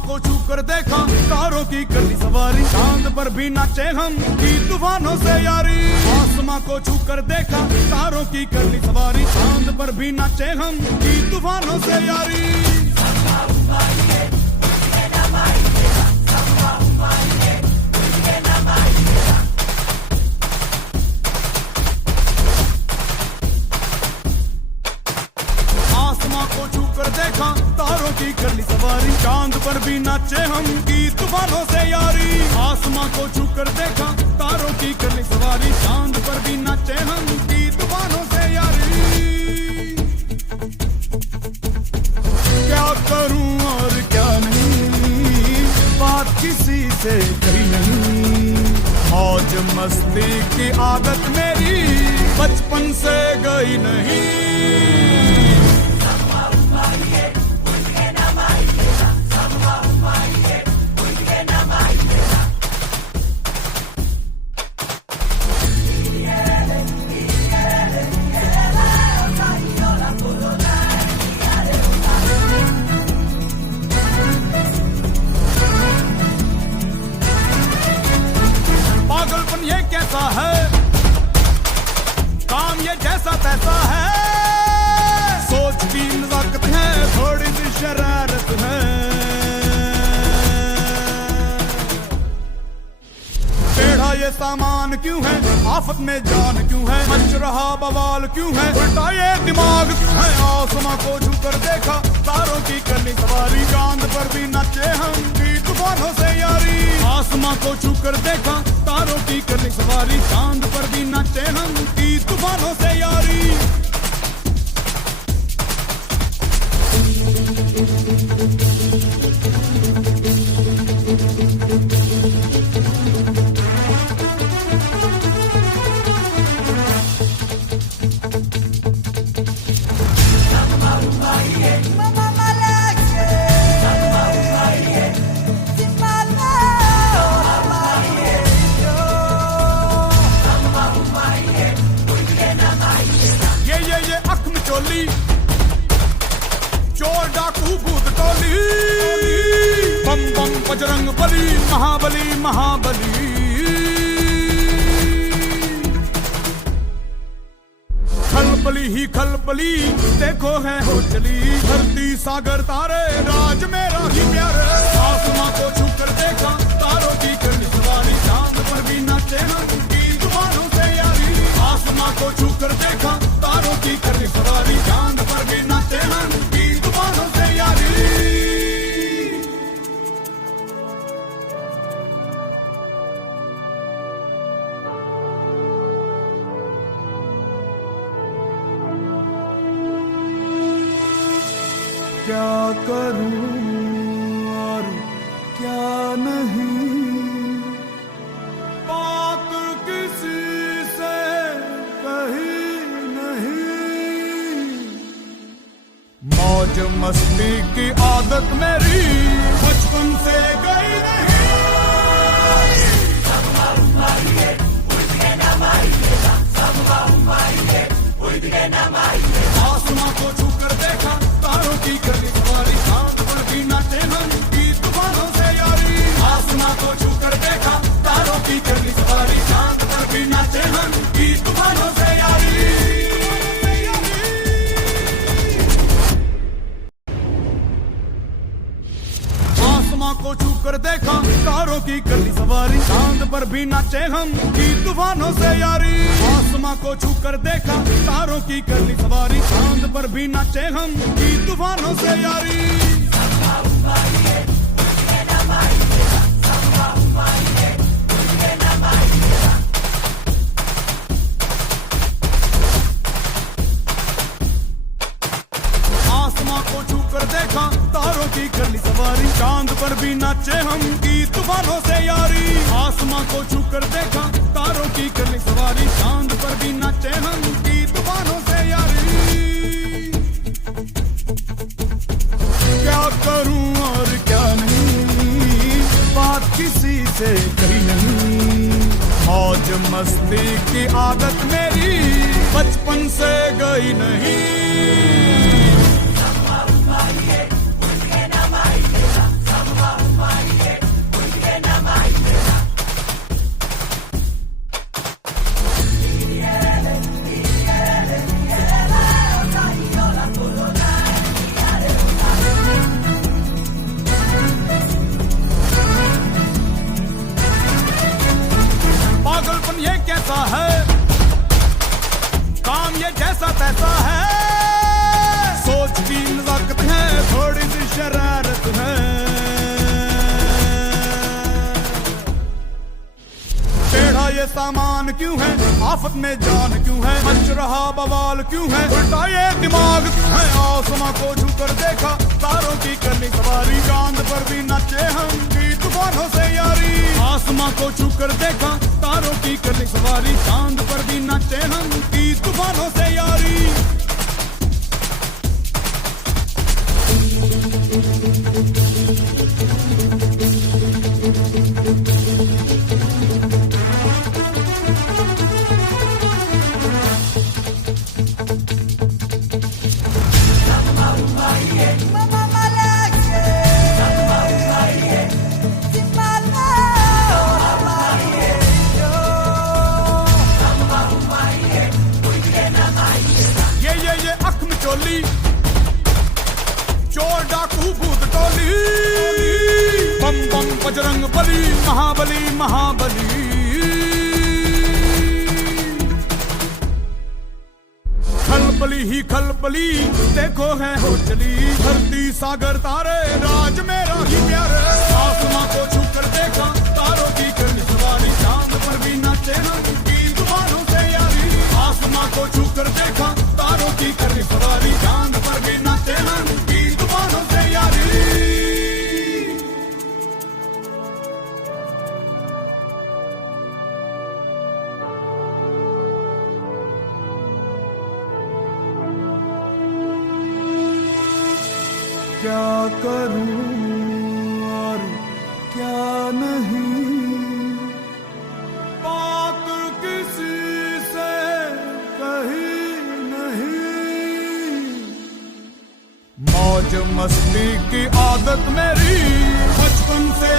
को छू कर देखा, तारों की कर ली सवारी, चांद पर भी नाचे हम की तूफानों से यारी। आसमां को छू कर देखा, तारों की कर ली सवारी, चांद पर भी नाचे हम की तूफानों से यारी। आसमां को छू कर देखा, तारों की कर ली सवारी, चांद पर भी नाचे हम की तूफानों से यारी। आसमां को छू कर देखा, तारों की कर ली सवारी, चांद पर भी नाचे हम की तूफानों से यारी। क्या करूं और क्या नहीं, बात किसी से कही नहीं, मौज मस्ती की आदत मेरी बचपन से गई नहीं। पागलपन ये कैसा है, काम ये जैसा तैसा है, सोच की नजाकत है, थोड़ी सी शरारत है। टेढ़ा ये सामान क्यों है, आफत में जान क्यों है, मच रहा बवाल क्यों है, उल्टा ये दिमाग क्यों है। आसमां को छू कर देखा, तारों की करनी सवारी, चांद पर भी नाचे हम की तूफानों से यारी। आसमां को छू कर देखा, तारों की करनी सवारी, चांद पर भी नाचे हम की तूफानों से यारी। ये अख में चोली, चोर डाकू भूत टोली, बम बम बजरंग बली, महाबली महाबली। खलबली ही खलबली, देखो है हो चली, धरती सागर तारे, राज मेरा ही प्यार। आसमां को छू कर देखा, तारों की करनी सवारी, चांद पर भी नाचे हम की तूफानों से यारी। आसमां को छू कर देखा, तारों की करनी सवारी, चांद पर भी नाचे हम की तूफानों से यारी। क्या करूं और क्या नहीं, बात किसी से कही नहीं, मौज मस्ती की आदत मेरी बचपन से गई नहीं। आसमां को छू कर देखा, तारों की करनी सवारी, चांद पर भी नाचे हम की तूफानों से यारी। आसमां को छू कर देखा, तारों की करनी सवारी, चांद पर भी नाचे हम की तूफानों से यारी। आसमां को छू कर देखा, तारों की करनी सवारी, चांद पर भी नाचे हम की तूफानों से यारी। आसमां को छू कर देखा, तारों की करनी सवारी, चांद पर भी नाचे हम की तूफानों से यारी। आसमां को छू कर देखा, तारों की करनी सवारी, चांद पर भी नाचे हम की तूफानों से यारी। आसमां को छू कर देखा, तारों की करनी सवारी, चांद पर भी नाचे हम की तूफानों से यारी। क्या करूं और क्या नहीं, बात किसी से कही नहीं, मौज मस्ती की आदत मेरी बचपन से गई नहीं। ईमान क्यों है, आफत में जान क्यों है, मच रहा बवाल क्यों है, उल्टा ये दिमाग क्यों है। आसमां को छूकर देखा, तारों की करनी सवारी, चांद पर भी नाचे हम की तूफानों से यारी। आसमां को छूकर देखा, तारों की करनी सवारी, चांद पर भी नाचे हम की तूफानों से यारी। ये अख में चोली, चोर डाकू भूत टोली, बम बम बजरंग बली, महाबली महाबली। खलबली ही खलबली, देखो है हो चली, धरती सागर तारे, राज मेरा ही प्यारे। आसमां को छूकर देखा, तारों की करनी सवारी, चांद पर भी नाचे हम की तूफानों से यारी। आसमां को छूकर देखा, तारों की करनी सवारी, चांद पर भी नाचे हम की तूफानों से यारी। क्या करूं और क्या नहीं, बात किसी से कही नहीं। मौज मस्ती की आदत मेरी बचपन से